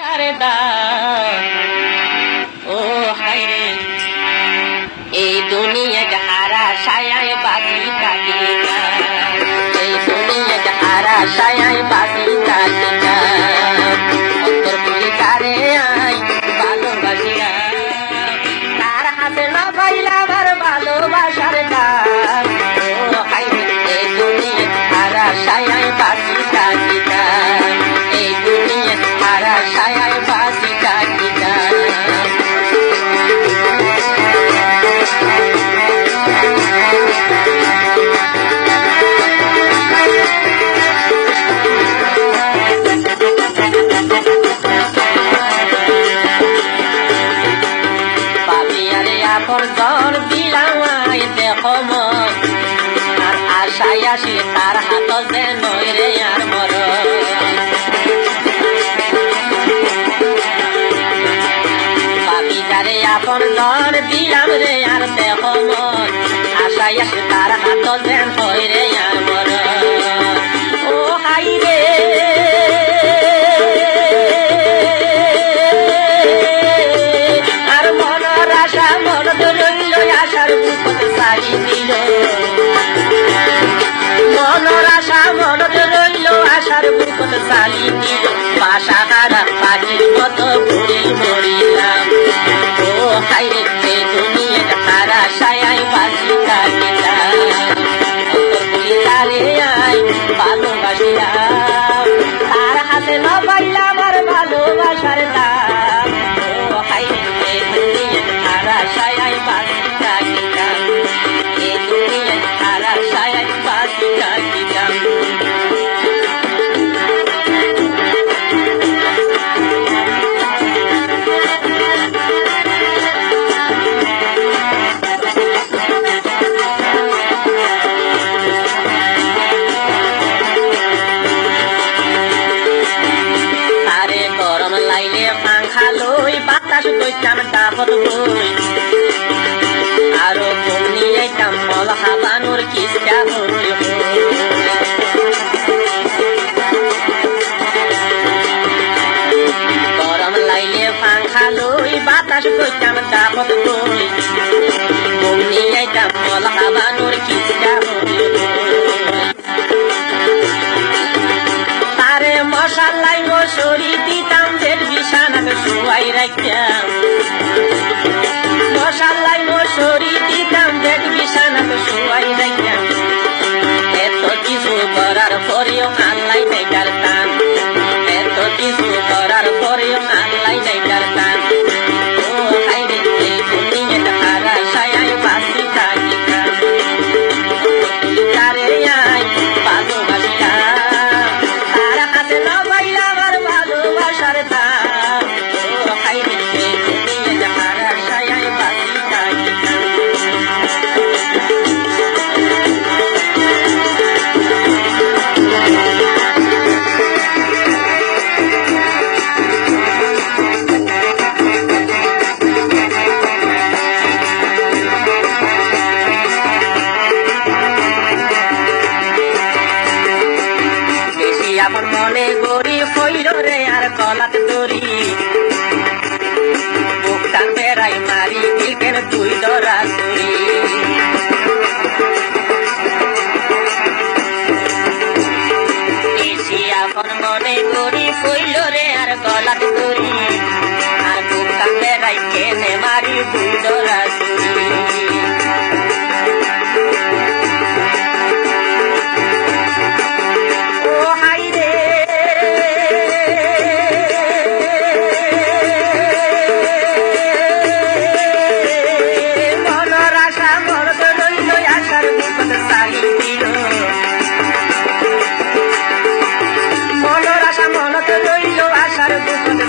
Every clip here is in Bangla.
সারদা ও হায়রে এই দুনিয়াতে হারা সায়ায় বাকি কাটি না, এই দুনিয়াতে হারা সায়ায় বাকি কাটি না, অন্তর পুরি কারে আই ভালোবাসিয়া তার হাতে না পাইলা আমার ভালোবাসার দাম। ও হায়রে এই দুনিয়াতে হারা সায়ায় বাকি কাটি না, এই দুনিয়াতে হারা সায়ায় বাকি কাটি না। আপন জন বিলাওয়াই দেখো মন আর আশায় আসি তার হাত যে নয় রে আর মর পাপিটারে আপন জন দিলাম রে আর দেখো মন আশায় আসি তার হাত যে নয় রে আর মর। ও হাই রে আর মনের আশা মন রইল আশার বুকত সারি দিল, মনের আশা মন রইল আশার বুকত সারি দিল, বাসা হারা পাখির মতো ঘুরে মরিলাম। ও হায়রে সে দুনিয়াতে হারা সায়ায় বাঁচি কাটিলাম, অন্তর গুলি তারে আই ভালোবাসিলাম তার হাতে না পাইলাম আর ভালোবাসার দাম। ও হায়রে সে দুনিয়াতে হারা সায়ায় বাঁচি কাটিলাম, এই দুনিয়াতে হারা সায়ায় বাঁচি কাটিলাম। তারে গরম লাইলে পাংখা লই বাতাস বইতাম ডাবত বই, আরো কমনি আইতাম মল হাবানোর কিসকা হই গরম লাইলে পাংখা লই বাতাস বইতাম ডাবত বই, কমনি আইতাম মল হাবানোর কিসকা হই তারে মশালাই মশরি দিতাম বের বিছানাতে শুয়াই রাখতাম, মশালাই মশরি দিতাম বের বিছানাতে শুয়াই রাখতাম, এত কিছু করার পরেও আল্লাহ নাই করতাম, এত কিছু করার পরেও আল্লাহ নাই করতাম। ও হায়রে এই দুনিয়াতে হারা সায়ায় বাঁচি কাটিতাম, তারে আই ভালোবাসিলাম তার হাতে না পাইলাম আর ভালোবাসার দাম। ও হায়রে এই দুনিয়াতে হারা সায়ায় বাঁচি কাটিতাম। বেশি আপন মনে গড়ি ফইল রে আর গলাত দড়ি, বুকটান বেড়াই মারি দিকেন তুই ধরা চুরি। বেশি আপন মনে গড়ি ফইল রে আর গলাত দড়ি, আর বুকটান বেড়াই কেনে মারি তুই ধরা চুরি। ও হায়রে মনের আশা মন রইল আশার বুকত সারি দিল, মনের আশা মন রইল আশার বুকত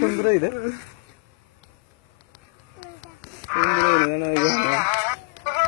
ಸುಂದರ ಇದೆ ಸುಂದರ ಇದೆ